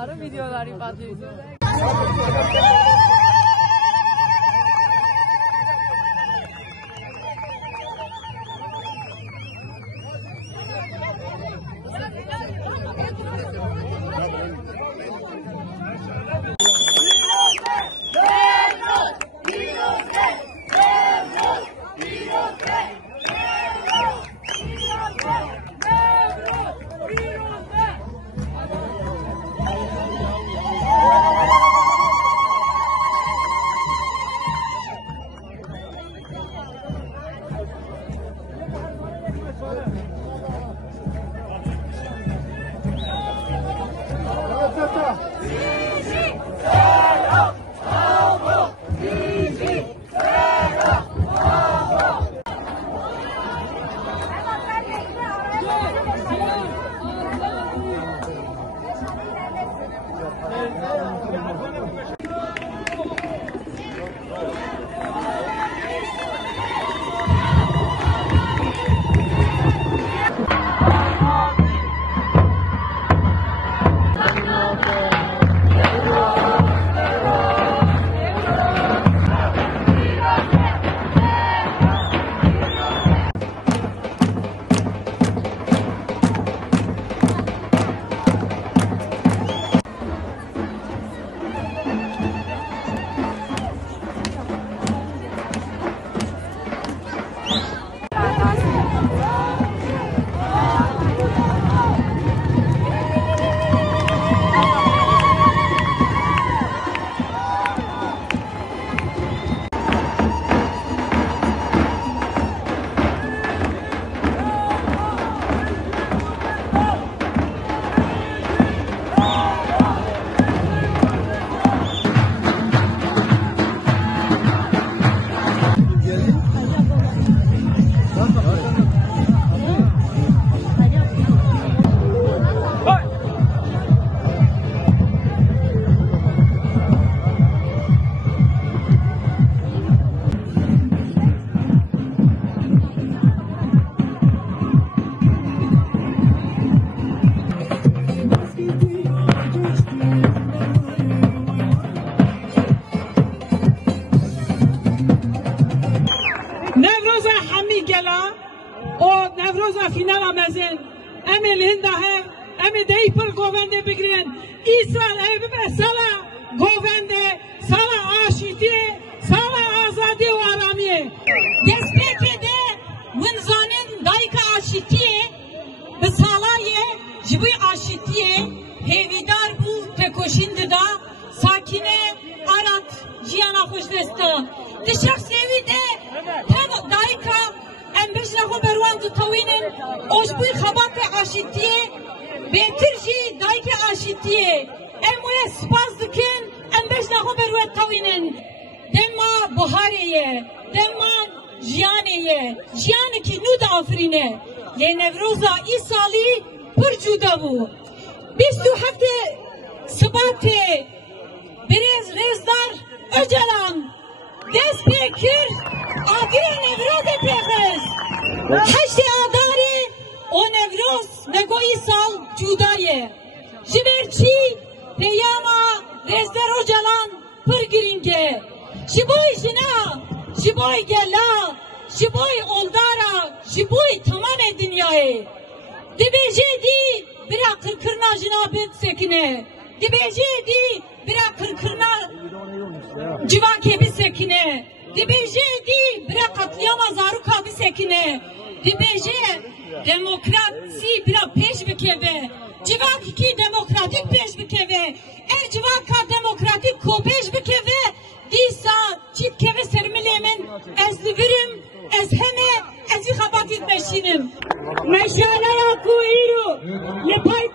Bunların videoları yapıyor. نوروزا فینال مزن امل هنده ام دی پر گوونده بگیرن ایسال به سالا گوونده سالا آشتی سالا آزادی و آرامیه دستکی ده منزانن دایک آشتیه به سالایه جبوی آشتیه هیویدار بو تکوشنده دا ساکینه آرات جیانا خوش دستا ده شخص هیویده دایکا ام بجنه خو بروان دو توینن اوش بوی خبات آشتیه بهتر جی دایک آشتیه ام وی سپاس دکن ام بجنه خو بروان توینن دما بهاریه دما جیانیه جیانی کی نود آفرینه یه نوروزا ای سالی پر جودا بو 27 سبات بریز رزدار öcalan dest pekir agir nevroz pekir haşte adari o nevroz negoyi sal cudaye jiberçi peyama rezdar öcalan pır giringe jiboy jina jiboy gella jiboy oldara jiboy tamam dünyayı dibejedi bira kırkırna jinabet sekine dibejedi bira kırkırna civan kebi sekine dibejedi bira katliama zaruka bi sekine dibeje demokrasi bira peş bikeve civan ki demokratik peş bikeve civan ka demokratik ko peş bikeve disa çit keve sermilemen ezlivirim Ez heme ezi xabatit meşinim. Meşale ya ku iru. Lepay